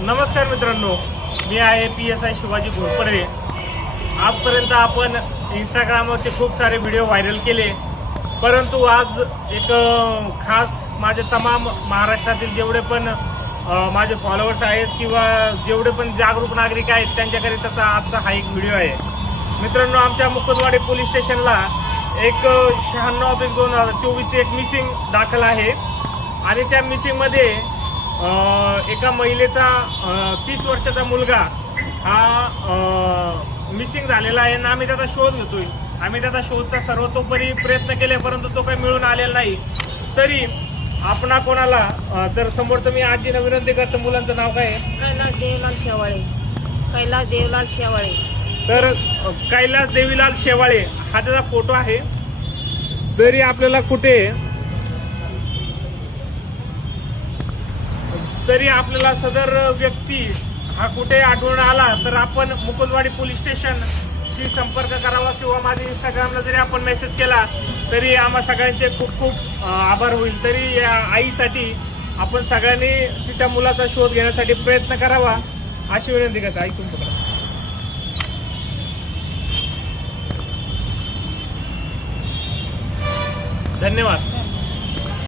नमस्कार मित्रांनो मी आहे P S I Shivaji Ghorpade. आजपर्यंत आपण इंस्टाग्रामवरती खूप सारे व्हिडिओ व्हायरल केले. परंतु आज एक खास माझे तमाम महाराष्ट्रातील जेवढे पण माझे फॉलोअर्स आहेत किंवा जेवढे पण जागरूक नागरिक आहेत त्यांच्याकरिताचा आजचा हा एक व्हिडिओ आहे. मित्रांनो आमच्या मुकुंदवाडी पोलीस स्टेशनला एक शहाण्णव ऑफिस दोन हजार चोवीसची एक मिसिंग दाखल आहे. आणि त्या मिसिंगमध्ये एका महिलेचा तीस वर्षाचा मुलगा हा मिसिंग झालेला आहे आणि आम्ही त्याचा शोध घेतोय. आम्ही त्याचा शोधचा सर्वतोपरी प्रयत्न केले परंतु तो काही मिळून आलेला नाही. तरी आपणा कोणाला तर समोर तर मी आजीला विनंती करतो मुलांचं नाव काय आहे? कैलास देवलाल शेवाळे. कैलास देवलाल शेवाळे. तर कैलास देवीलाल शेवाळे हा त्याचा फोटो आहे. तरी आपल्याला कुठे तरी आपल्याला सदर व्यक्ती हा कुठे आढळून आला तर आपण मुकुंदवाडी पोलीस स्टेशनशी संपर्क करावा किंवा माझ्या इंस्टाग्रामला जरी आपण मेसेज केला तरी आम्हा सगळ्यांचे खूप खूप आभार होईल. तरी या आईसाठी आपण सगळ्यांनी तिच्या मुलाचा शोध घेण्यासाठी प्रयत्न करावा. अशी विनंती करता. ऐकून बघा धन्यवाद.